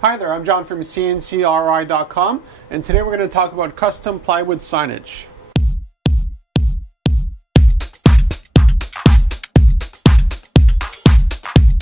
Hi there, I'm John from CNCKing.com, and today we're going to talk about custom plywood signage.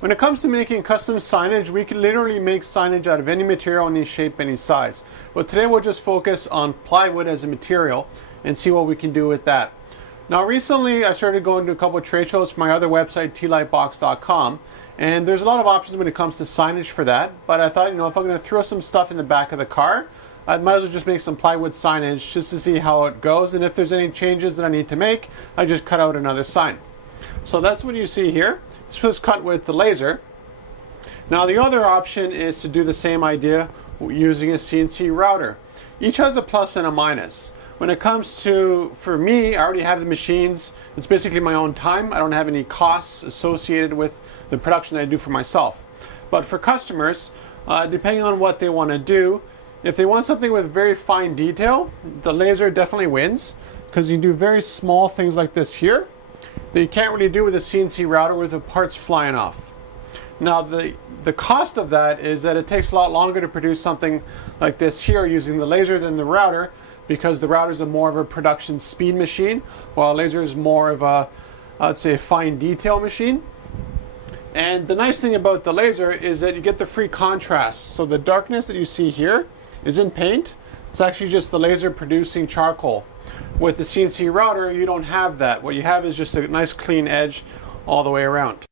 When it comes to making custom signage, we can literally make signage out of any material, any shape, any size. But today we'll just focus on plywood as a material and see what we can do with that. Now recently I started going to a couple of trade shows for my other website, tlightbox.com, and there's a lot of options when it comes to signage for that. But I thought, if I'm going to throw some stuff in the back of the car, I might as well just make some plywood signage just to see how it goes, and if there's any changes that I need to make, I just cut out another sign. So that's what you see here. This was cut with the laser. Now the other option is to do the same idea using a CNC router. Each has a plus and a minus. When it comes to, for me, I already have the machines. It's basically my own time. I don't have any costs associated with the production I do for myself. But for customers, depending on what they want to do, if they want something with very fine detail, the laser definitely wins, because you do very small things like this here that you can't really do with a CNC router with the parts flying off. Now the cost of that is that it takes a lot longer to produce something like this here using the laser than the router, because the router is more of a production speed machine, while laser is more of a, I'd say, fine detail machine. And the nice thing about the laser is that you get the free contrast. So the darkness that you see here isn't paint. It's actually just the laser producing charcoal. With the CNC router, you don't have that. What you have is just a nice clean edge all the way around.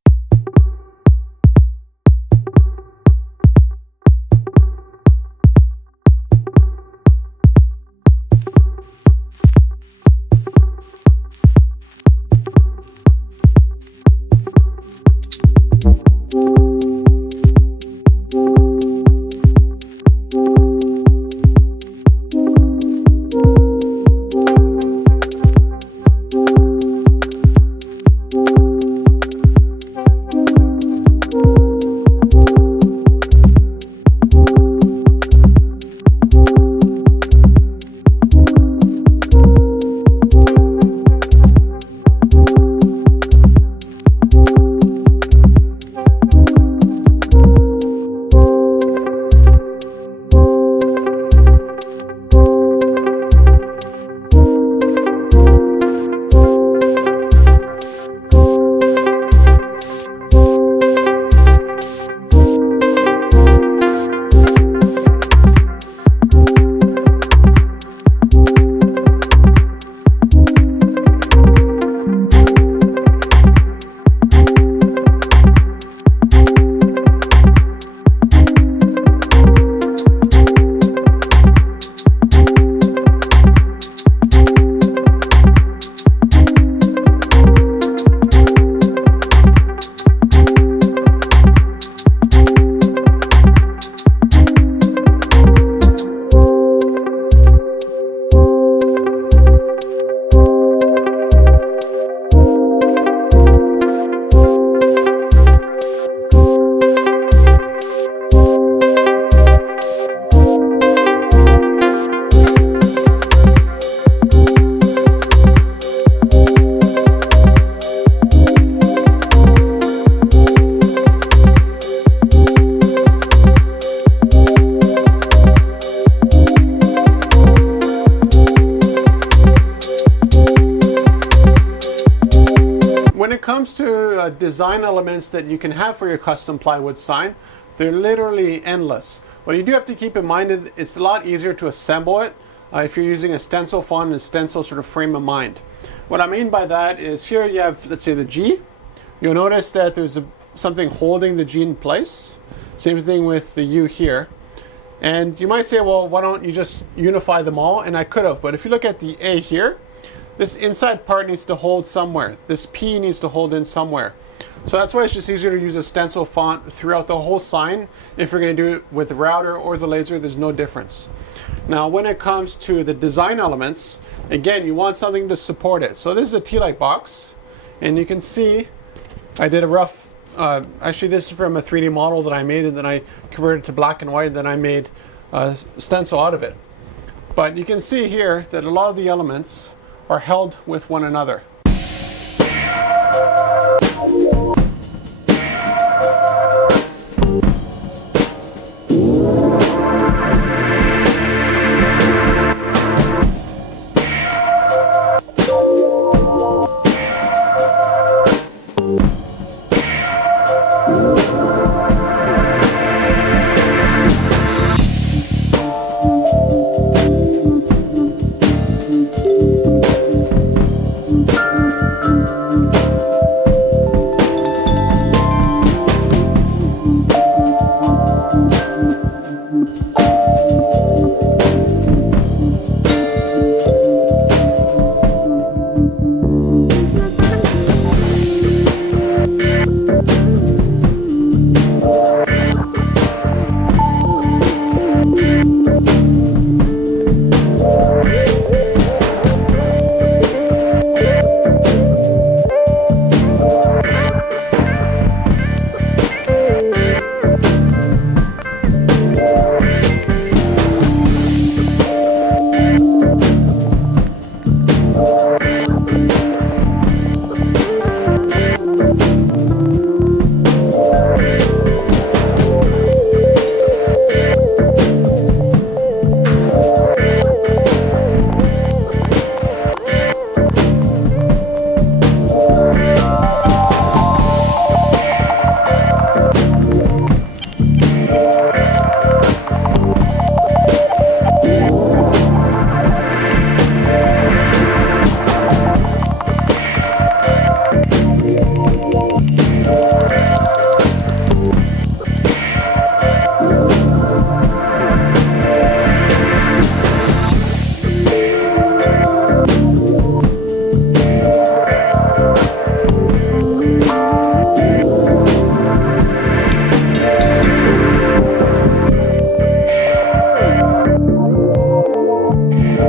When it comes to design elements that you can have for your custom plywood sign, they're literally endless. What you do have to keep in mind is it's a lot easier to assemble it if you're using a stencil font and a stencil sort of frame of mind. What I mean by that is here you have, let's say, the G. You'll notice that there's something holding the G in place. Same thing with the U here. And you might say, well, why don't you just unify them all? And I could have, but if you look at the A here, this inside part needs to hold somewhere. This P needs to hold in somewhere. So that's why it's just easier to use a stencil font throughout the whole sign. If you're going to do it with the router or the laser, there's no difference. Now when it comes to the design elements, again, you want something to support it. So this is a T-Light box, and you can see I did a rough, actually this is from a 3D model that I made, and then I converted to black and white, and then I made a stencil out of it. But you can see here that a lot of the elements are held with one another.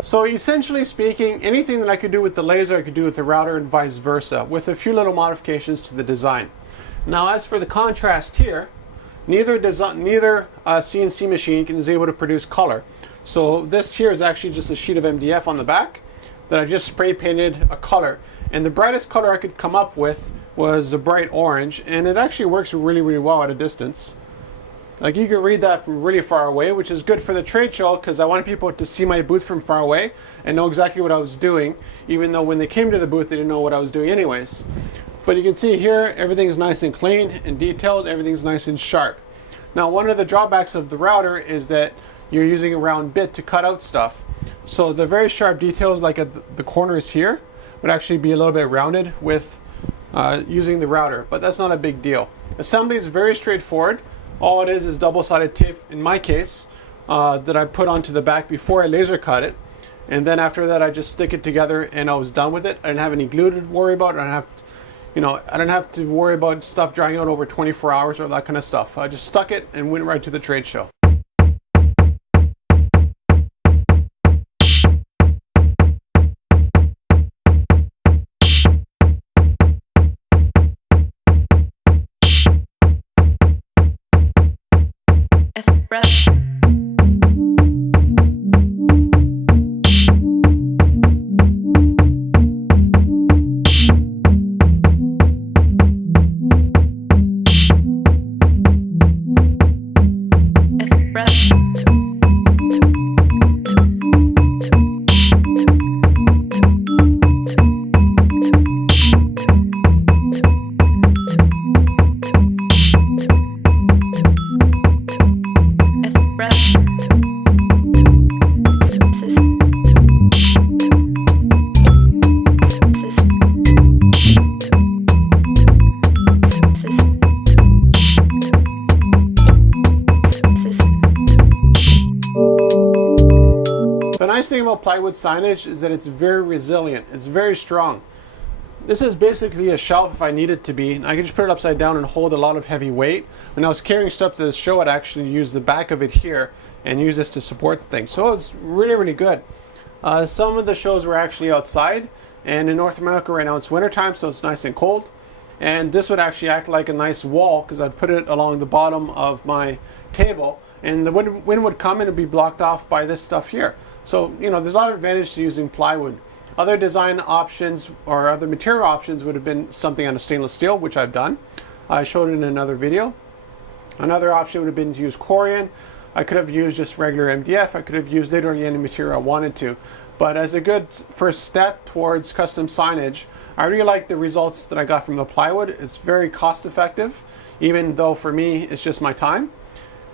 So essentially speaking, anything that I could do with the laser, I could do with the router and vice versa, with a few little modifications to the design. Now as for the contrast here, neither CNC machine is able to produce color. So this here is actually just a sheet of MDF on the back that I just spray painted a color. And the brightest color I could come up with was a bright orange, and it actually works really, really well at a distance. Like you can read that from really far away, which is good for the trade show because I wanted people to see my booth from far away and know exactly what I was doing, even though when they came to the booth they didn't know what I was doing anyways. But you can see here everything's nice and clean and detailed, everything's nice and sharp. Now one of the drawbacks of the router is that you're using a round bit to cut out stuff. So the very sharp details like at the corners here would actually be a little bit rounded with using the router, but that's not a big deal. Assembly is very straightforward. All it is double-sided tape, in my case, that I put onto the back before I laser cut it. And then after that, I just stick it together and I was done with it. I didn't have any glue to worry about. I didn't have to worry about stuff drying out over 24 hours or that kind of stuff. I just stuck it and went right to the trade show. The nice thing about plywood signage is that it's very resilient. It's very strong. This is basically a shelf if I need it to be. I can just put it upside down and hold a lot of heavy weight. When I was carrying stuff to the show, I'd actually use the back of it here and use this to support the thing. So it's really, really good. Some of the shows were actually outside, and in North America right now it's winter time, so it's nice and cold. And this would actually act like a nice wall because I'd put it along the bottom of my table, and the wind would come and it'd be blocked off by this stuff here. So, you know, there's a lot of advantage to using plywood. Other design options or other material options would have been something out of stainless steel, which I've done. I showed it in another video. Another option would have been to use Corian. I could have used just regular MDF. I could have used literally any material I wanted to. But as a good first step towards custom signage, I really like the results that I got from the plywood. It's very cost effective, even though for me it's just my time.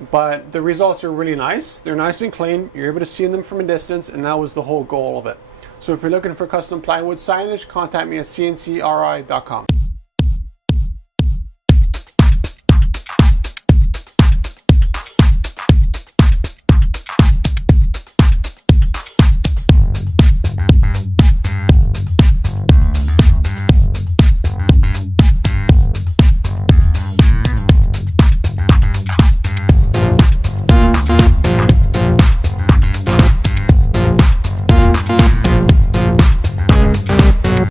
But the results are really nice. They're nice and clean. You're able to see them from a distance, and that was the whole goal of it. So if you're looking for custom plywood signage, contact me at CNCRI.com.